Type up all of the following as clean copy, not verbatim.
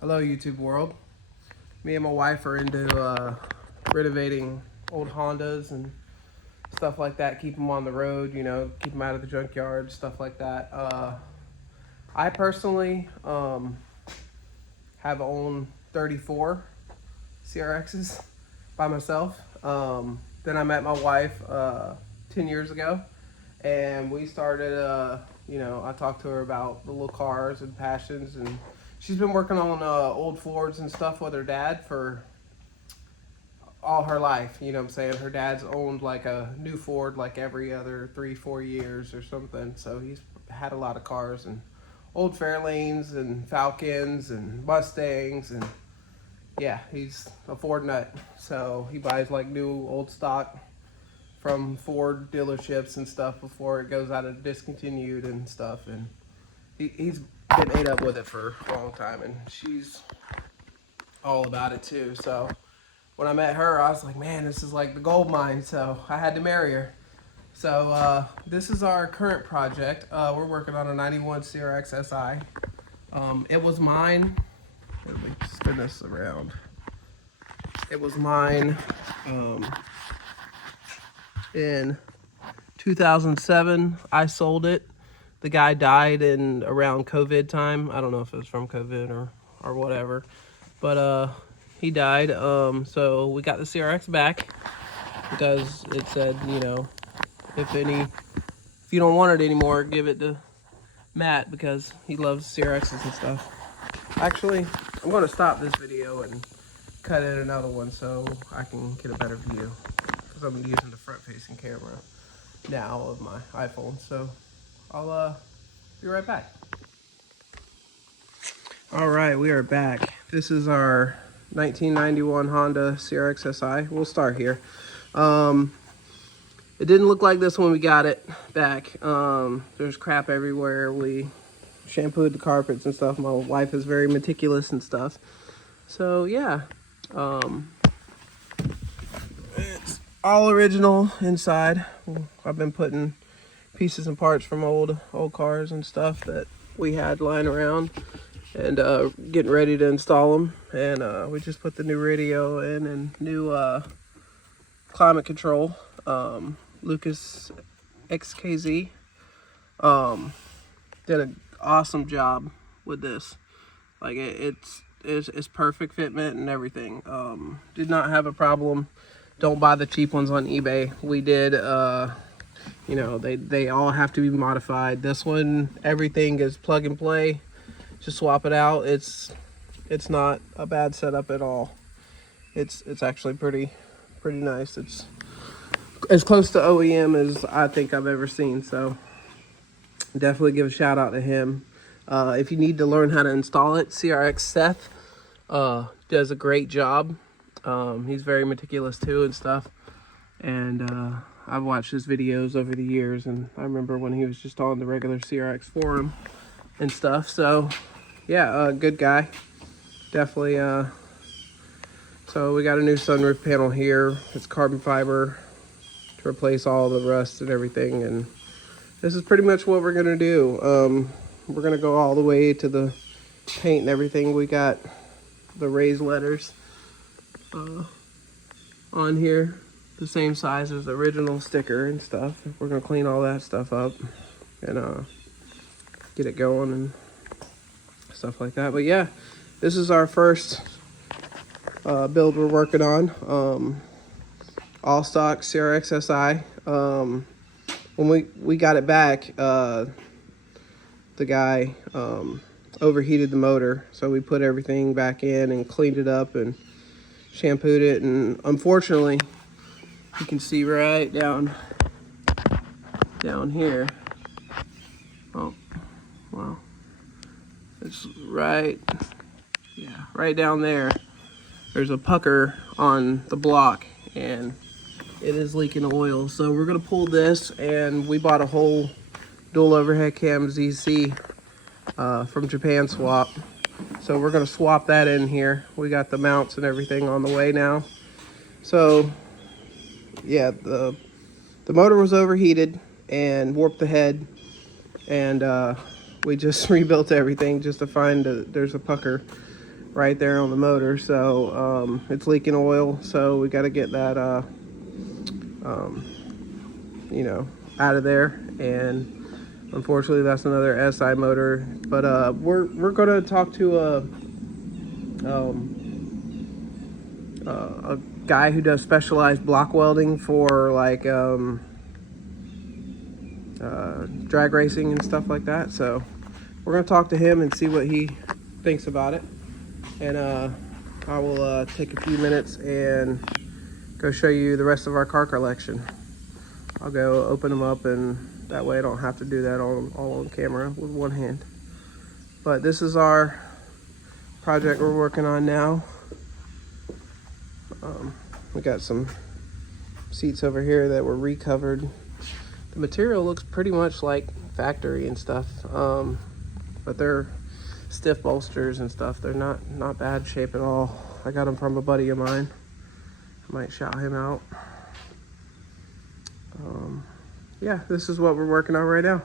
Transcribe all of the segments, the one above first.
Hello, YouTube world. Me and my wife are into renovating old Hondas and stuff like that. Keep them on the road, keep them out of the junkyard, stuff like that. I personally have owned 34 CRXs by myself. Then I met my wife 10 years ago, and we started, I talked to her about the little cars and passions, and she's been working on old Fords and stuff with her dad for all her life. You know what I'm saying? Her dad's owned like a new Ford like every other 3-4 years or something. So he's had a lot of cars and old Fairlanes and Falcons and Mustangs, and yeah, he's a Ford nut. So he buys like new old stock from Ford dealerships and stuff before it goes out of discontinued and stuff. And he's been ate up with it for a long time, and she's all about it too. So when I met her, I was like, man, this is like the gold mine. So I had to marry her. So this is our current project. We're working on a 91 CRX Si. It was mine. Let me spin this around. It was mine in 2007. I sold it. The guy died in around COVID time. I don't know if it was from COVID or whatever, but he died. So we got the CRX back because it said, if you don't want it anymore, give it to Matt because he loves CRXs and stuff. Actually, I'm going to stop this video and cut in another one so I can get a better view because I'm using the front-facing camera now of my iPhone. So I'll be right back. All right, we are back. This is our 1991 Honda CRX Si. We'll start here. It didn't look like this when we got it back. There's crap everywhere. We shampooed the carpets and stuff. My wife is very meticulous and stuff. So yeah, it's all original inside. I've been putting pieces and parts from old cars and stuff that we had lying around, and getting ready to install them. And we just put the new radio in and new climate control. Lucas XKZ did an awesome job with this. Like it's perfect fitment and everything. Did not have a problem. Don't buy the cheap ones on eBay. We did. They all have to be modified. This one, everything is plug and play. Just swap it out. It's not a bad setup at all. It's actually pretty nice. It's as close to OEM as I think I've ever seen. So definitely give a shout out to him. If you need to learn how to install it, CRX Seth does a great job. He's very meticulous too and stuff. And I've watched his videos over the years, and I remember when he was just on the regular CRX forum and stuff. So yeah, good guy. Definitely. So we got a new sunroof panel here. It's carbon fiber to replace all the rust and everything. And this is pretty much what we're gonna do. We're gonna go all the way to the paint and everything. We got the raised letters on here, the same size as the original sticker and stuff. We're gonna clean all that stuff up and get it going and stuff like that. But yeah, this is our first build we're working on. All stock CRX Si. When we got it back, the guy overheated the motor, so we put everything back in and cleaned it up and shampooed it. And unfortunately, you can see right down here. Oh, wow. It's right down there. There's a pucker on the block, and it is leaking oil. So we're gonna pull this, and we bought a whole dual overhead cam ZC from Japan Swap. So we're gonna swap that in here. We got the mounts and everything on the way now. So yeah, the motor was overheated and warped the head, and we just rebuilt everything just to find there's a pucker right there on the motor, so it's leaking oil, so we got to get that you know, out of there. And unfortunately that's another SI motor, but we're going to talk to a guy who does specialized block welding for like drag racing and stuff like that. So we're going to talk to him and see what he thinks about it. And I will take a few minutes and go show you the rest of our car collection. I'll go open them up, and that way I don't have to do that all on camera with one hand. But this is our project we're working on now. We got some seats over here that were recovered. The material looks pretty much like factory and stuff, but they're stiff bolsters and stuff. They're not bad shape at all. I got them from a buddy of mine. I might shout him out. Yeah, this is what we're working on right now,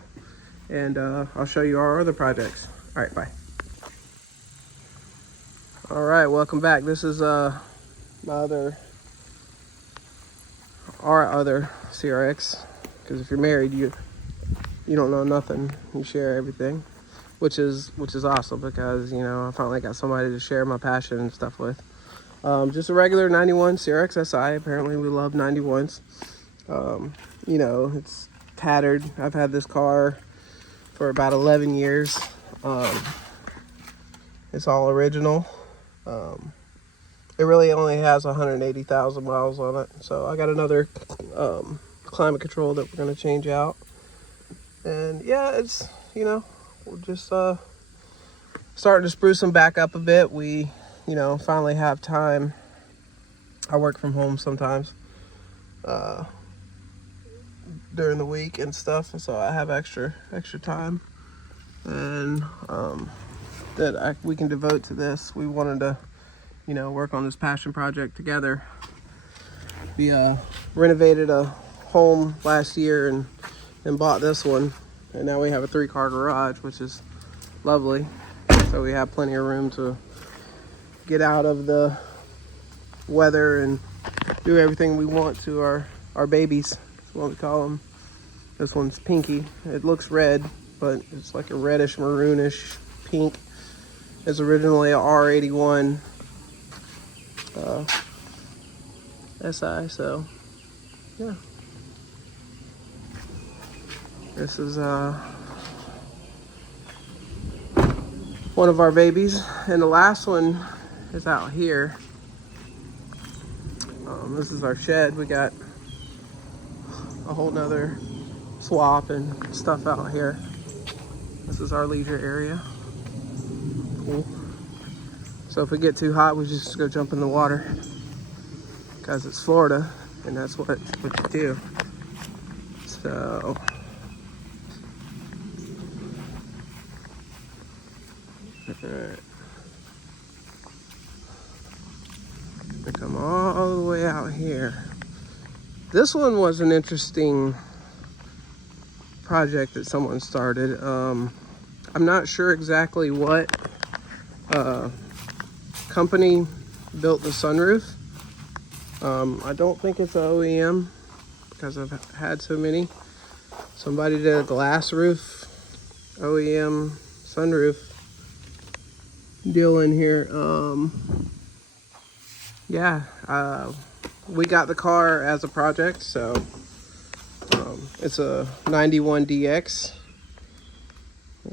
and I'll show you our other projects. All right, bye. All right, welcome back. This is our other CRX, because if you're married, you don't know nothing. You share everything, which is awesome, because you know, I finally got somebody to share my passion and stuff with. Just a regular 91 CRX Si. Apparently we love 91s. You know, it's tattered. I've had this car for about 11 years. It's all original. It really only has 180,000 miles on it. So I got another climate control that we're going to change out. And yeah, it's, you know, we're just starting to spruce them back up a bit. We, you know, finally have time. I work from home sometimes during the week and stuff, and so I have extra time, and that we can devote to this. We wanted to, you know, work on this passion project together. We renovated a home last year and bought this one, and now we have a 3-car garage, which is lovely. So we have plenty of room to get out of the weather and do everything we want to our babies. That's what we call them. This one's Pinky. It looks red, but it's like a reddish maroonish pink. It's originally a R81 SI, so yeah. This is one of our babies, and the last one is out here. This is our shed. We got a whole nother swap and stuff out here. This is our leisure area. Cool. So if we get too hot, we just go jump in the water, because it's Florida, and that's what you do. So alright. We come all the way out here. This one was an interesting project that someone started. I'm not sure exactly what company built the sunroof. I don't think it's an OEM, because I've had so many. Somebody did a glass roof OEM sunroof deal in here. Yeah, we got the car as a project, so it's a 91 DX.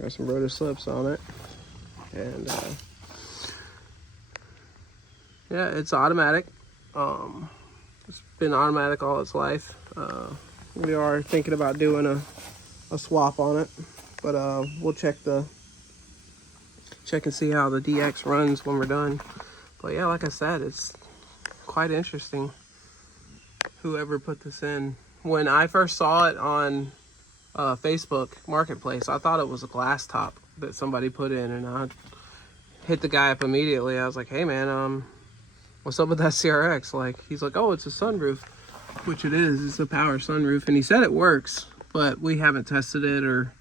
Got some rotor slips on it, and yeah, it's automatic. It's been automatic all its life. We are thinking about doing a swap on it, but we'll check and see how the DX runs when we're done. But yeah, like I said, it's quite interesting. Whoever put this in. When I first saw it on Facebook Marketplace, I thought it was a glass top that somebody put in, and I hit the guy up immediately. I was like, hey man, what's up with that CRX? Like, he's like, oh, it's a sunroof, which it is. It's a power sunroof, and he said it works, but we haven't tested it or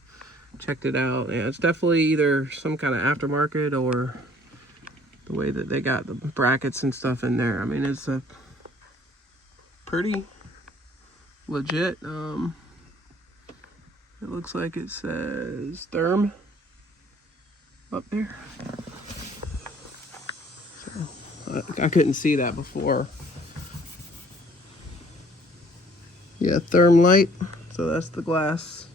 checked it out. Yeah, it's definitely either some kind of aftermarket or the way that they got the brackets and stuff in there. I mean, it's a pretty legit. It looks like it says Therm up there. So I couldn't see that before. Yeah, Therm Light. So that's the glass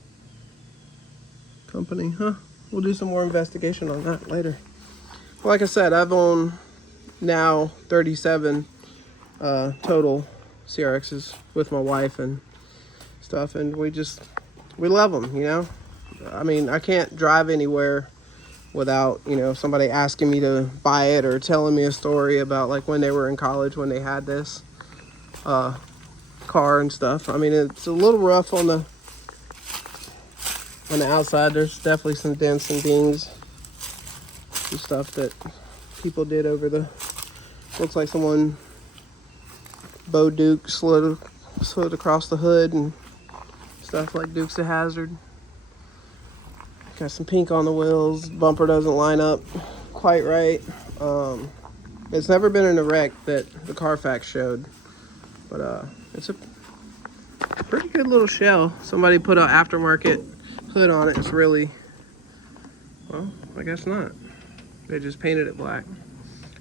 company, huh? We'll do some more investigation on that later. Well, like I said, I've owned now 37 total CRXs with my wife and stuff, and we love them, you know. I mean, I can't drive anywhere without, you know, somebody asking me to buy it or telling me a story about like when they were in college when they had this car and stuff. I mean, it's a little rough on the outside. There's definitely some dents and dings and stuff that people did over the, looks like someone Bo Duke slid across the hood and stuff like Dukes of Hazzard. Got some pink on the wheels. Bumper doesn't line up quite right. It's never been in a wreck that the Carfax showed, but it's a pretty good little shell. Somebody put an aftermarket hood on it. It's really, well, I guess not. They just painted it black.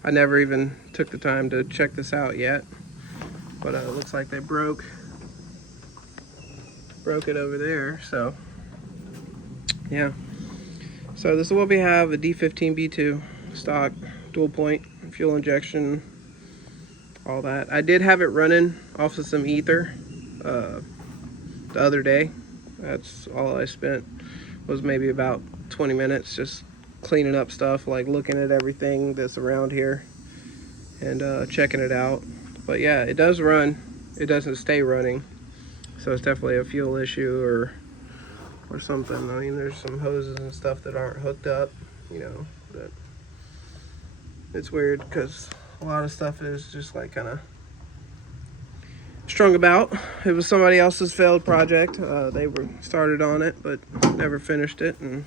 I never even took the time to check this out yet, but it looks like they broke it over there. So yeah, so this is what we have: a D15B2 stock, dual point, fuel injection, all that. I did have it running off of some ether the other day. That's all I spent, was maybe about 20 minutes just cleaning up stuff, like looking at everything that's around here and checking it out. But yeah, it does run. It doesn't stay running, so it's definitely a fuel issue or something. I mean, there's some hoses and stuff that aren't hooked up, you know. That it's weird because a lot of stuff is just like kind of strung about. It was somebody else's failed project. They were started on it but never finished it, and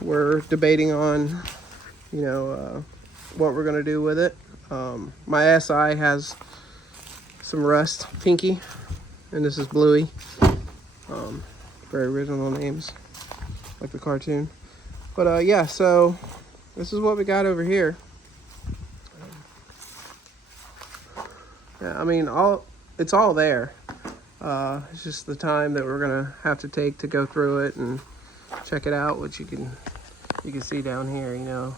we're debating on, you know, what we're gonna do with it. My SI has some rust, Pinky, and this is Bluey. Very original names, like the cartoon. But yeah, so this is what we got over here. Yeah, I mean, it's all there. It's just the time that we're gonna have to take to go through it and check it out, which you can see down here. You know,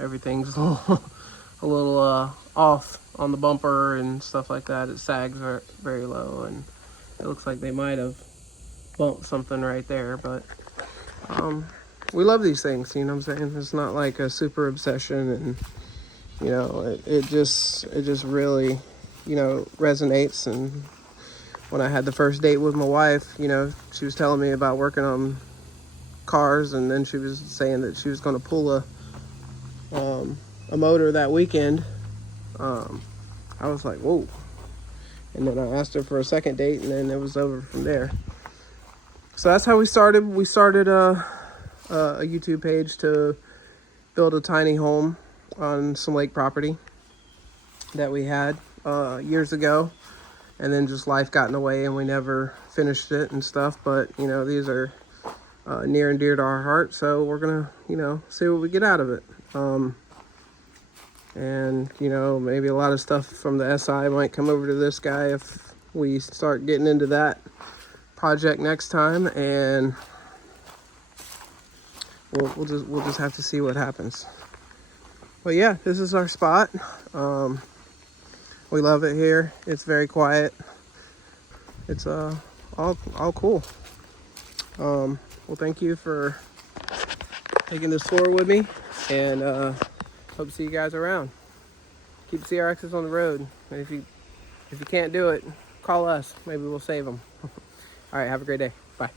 everything's a little off on the bumper and stuff like that. It sags very low, and it looks like they might have bumped something right there. But we love these things, you know what I'm saying? It's not like a super obsession, and you know, it just really, you know, resonates. And when I had the first date with my wife, you know, she was telling me about working on cars, and then she was saying that she was going to pull a motor that weekend. I was like, whoa. And then I asked her for a second date, and then it was over from there. So that's how we started. We started a YouTube page to build a tiny home on some lake property that we had years ago, and then just life got in the way and we never finished it and stuff. But you know, these are near and dear to our heart, so we're gonna, you know, see what we get out of it. And you know, maybe a lot of stuff from the SI might come over to this guy if we start getting into that project next time, and we'll just have to see what happens. But yeah, this is our spot. We love it here. It's very quiet. It's all cool. Well, thank you for taking this tour with me, and hope to see you guys around. Keep CRXs on the road, and if you can't do it, call us. Maybe we'll save them. All right, have a great day. Bye.